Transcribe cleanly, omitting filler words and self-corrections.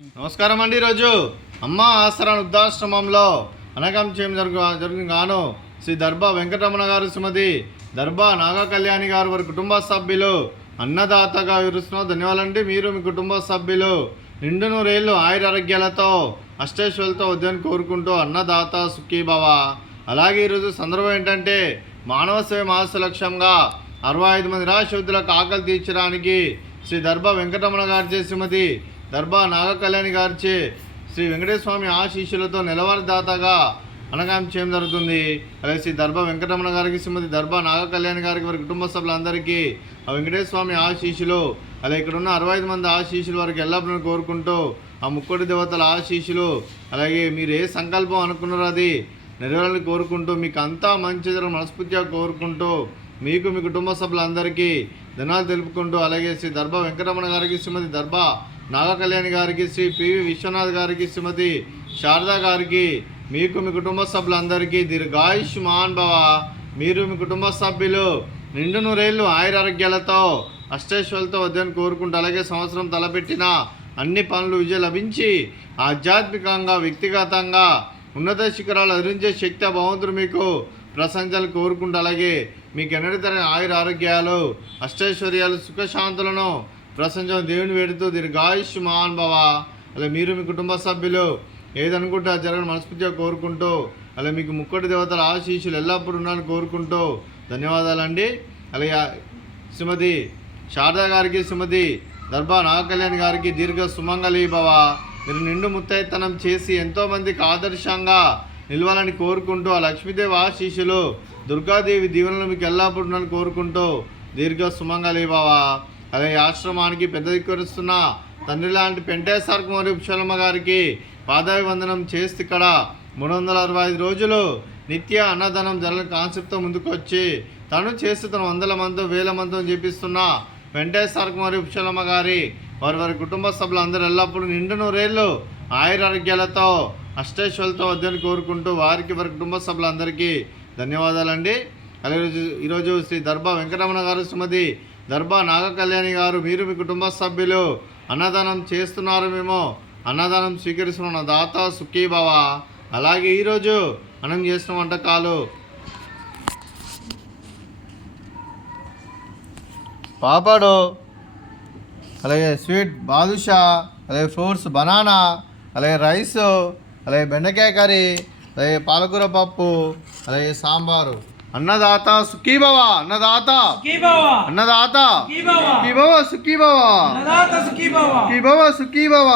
నమస్కారం అండి. ఈరోజు అమ్మ ఆసరా వృద్ధాశ్రమంలో అనగం చేయం జరిగిన గాను శ్రీ దర్భా వెంకటరమణ గారు, శ్రీమతి దర్భా నాగ కళ్యాణి గారు వారి కుటుంబ సభ్యులు అన్నదాతగా వివరిస్తున్నాం. ధన్యవాదాలండి. మీరు మీ కుటుంబ సభ్యులు నిండు నూరేళ్ళు ఆయురారోగ్యాలతో అష్టైశ్వర్యాలతో వద్దని కోరుకుంటూ అన్నదాత సుఖీభవ. అలాగే ఈరోజు సందర్భం ఏంటంటే మానవ సేవ మాస లక్ష్యంగా 65 మంది నిరాశ్రయులకు ఆకలి తీర్చడానికి శ్రీ దర్భా వెంకటరమణ గారిచే, శ్రీమతి దర్భా నాగ కళ్యాణి గారిచే శ్రీ వెంకటేశ్వర స్వామి ఆశీస్సులతో నెలవారీదాతగా అనగాం చేయడం జరుగుతుంది. అలాగే శ్రీ దర్భా వెంకటరమణ గారికి, శ్రీమతి దర్భా నాగ కళ్యాణి గారికి వారి కుటుంబ సభ్యులందరికీ ఆ వెంకటేశ్వర స్వామి ఆశీస్సులు, అలాగే ఇక్కడ ఉన్న 65 మంది ఆశీస్సులు వారికి ఎల్లప్పుడూ కోరుకుంటూ ఆ ముక్కోటి దేవతల ఆశీస్సులు, అలాగే మీరు ఏ సంకల్పం అనుకున్నారో అది నెరవేరాలని కోరుకుంటూ మీకు అంతా మంచి మనస్ఫూర్తిగా కోరుకుంటూ మీకు మీ కుటుంబ సభ్యులందరికీ ధనాలు తెలుపుకుంటూ, అలాగే శ్రీ దర్భా వెంకటరమణ గారికి, శ్రీమతి దర్భా నాగ కళ్యాణి గారికి, శ్రీ పివి విశ్వనాథ్ గారికి, శ్రీమతి శారదా గారికి, మీకు మీ కుటుంబ సభ్యులందరికీ దీర్ఘాయుష్మాన్ భవ. మీరు మీ కుటుంబ సభ్యులు నిండు నూరేళ్ళు ఆయురారోగ్యాలతో అష్టైశ్వర్యాలతో వద్దని కోరుకుంటూ, అలాగే సంవత్సరం తలపెట్టిన అన్ని పనులు విజయం లభించి ఆధ్యాత్మికంగా వ్యక్తిగతంగా ఉన్నత శిఖరాలు అధిరించే శక్తి భగవంతుడు మీకు ప్రశంసలు కోరుకుంటూ, అలాగే మీకు ఎన్నడూ తరగని ఆయురారోగ్యాలు అష్టైశ్వర్యాలు సుఖశాంతులను ప్రశంస దేవుని వేడుతూ దీర్ఘాయుష్మాన్ భవ. అలా మీరు మీ కుటుంబ సభ్యులు ఏదనుకుంటే అది జరగని మనస్ఫూర్తిగా కోరుకుంటూ, అలా మీకు ముక్కోటి దేవతల ఆశీస్సులు ఎల్లప్పుడూ ఉన్నారని కోరుకుంటూ ధన్యవాదాలండి. అలాగే శ్రీమతి శారదా గారికి, శ్రీమతి దర్భా నాగ కళ్యాణి గారికి దీర్ఘ సుమంగళీ భవ. మీరు నిండు ముత్తైతనం చేసి ఎంతోమందికి ఆదర్శంగా నిలవాలని కోరుకుంటూ, ఆ లక్ష్మీదేవి ఆశీస్సులు దుర్గాదేవి దీవెనలు మీకు ఎల్లప్పుడూ ఉన్నారని కోరుకుంటూ దీర్ఘ సుమంగళీ భవ. అలాగే ఆశ్రమానికి పెద్ద దిక్కువరుస్తున్న తండ్రి లాంటి పెంటేశ్వర కుమారి ఉపశలమ్మ గారికి పాదాభివందనం చేస్తే ఇక్కడ 365 రోజులు నిత్య అన్నదానం జరగని కాన్సెప్ట్తో ముందుకు వచ్చి తను చేస్తూ తను 100 మందితో 1000 మందితో చేపిస్తున్న వెంకటేశ్వర కుమారి ఉపశలమ్మ గారి వారి కుటుంబ సభ్యులు అందరూ ఎల్లప్పుడూ నిండు నూరేళ్ళు ఆయురారోగ్యాలతో అష్టైశ్వర్యాలతో వద్దని కోరుకుంటూ వారికి వారి కుటుంబ సభ్యులందరికీ ధన్యవాదాలండి. అలాగే ఈరోజు శ్రీ దర్భా వెంకటరమణ గారు, శ్రీమతి దర్భా నాగ కళ్యాణి గారు, మీరు మీ కుటుంబ సభ్యులు అన్నదానం చేస్తున్నారు, మేము అన్నదానం స్వీకరిస్తున్న దాత సుఖీభవ. అలాగే ఈరోజు మనం చేసిన వంటకాలు పాపడు, అలాగే స్వీట్ బాదుషా, అలాగే ఫ్రూట్స్ బనానా, అలాగే రైస్, అలాగే బెండకాయ కర్రీ, అలాగే పాలకూర పప్పు, అలాగే సాంబారు. అన్నదాత సుఖీభవ. అన్నదాత అన్నదాత సుఖీభవ సుఖీభవ సుఖీభవ సుఖీభవ.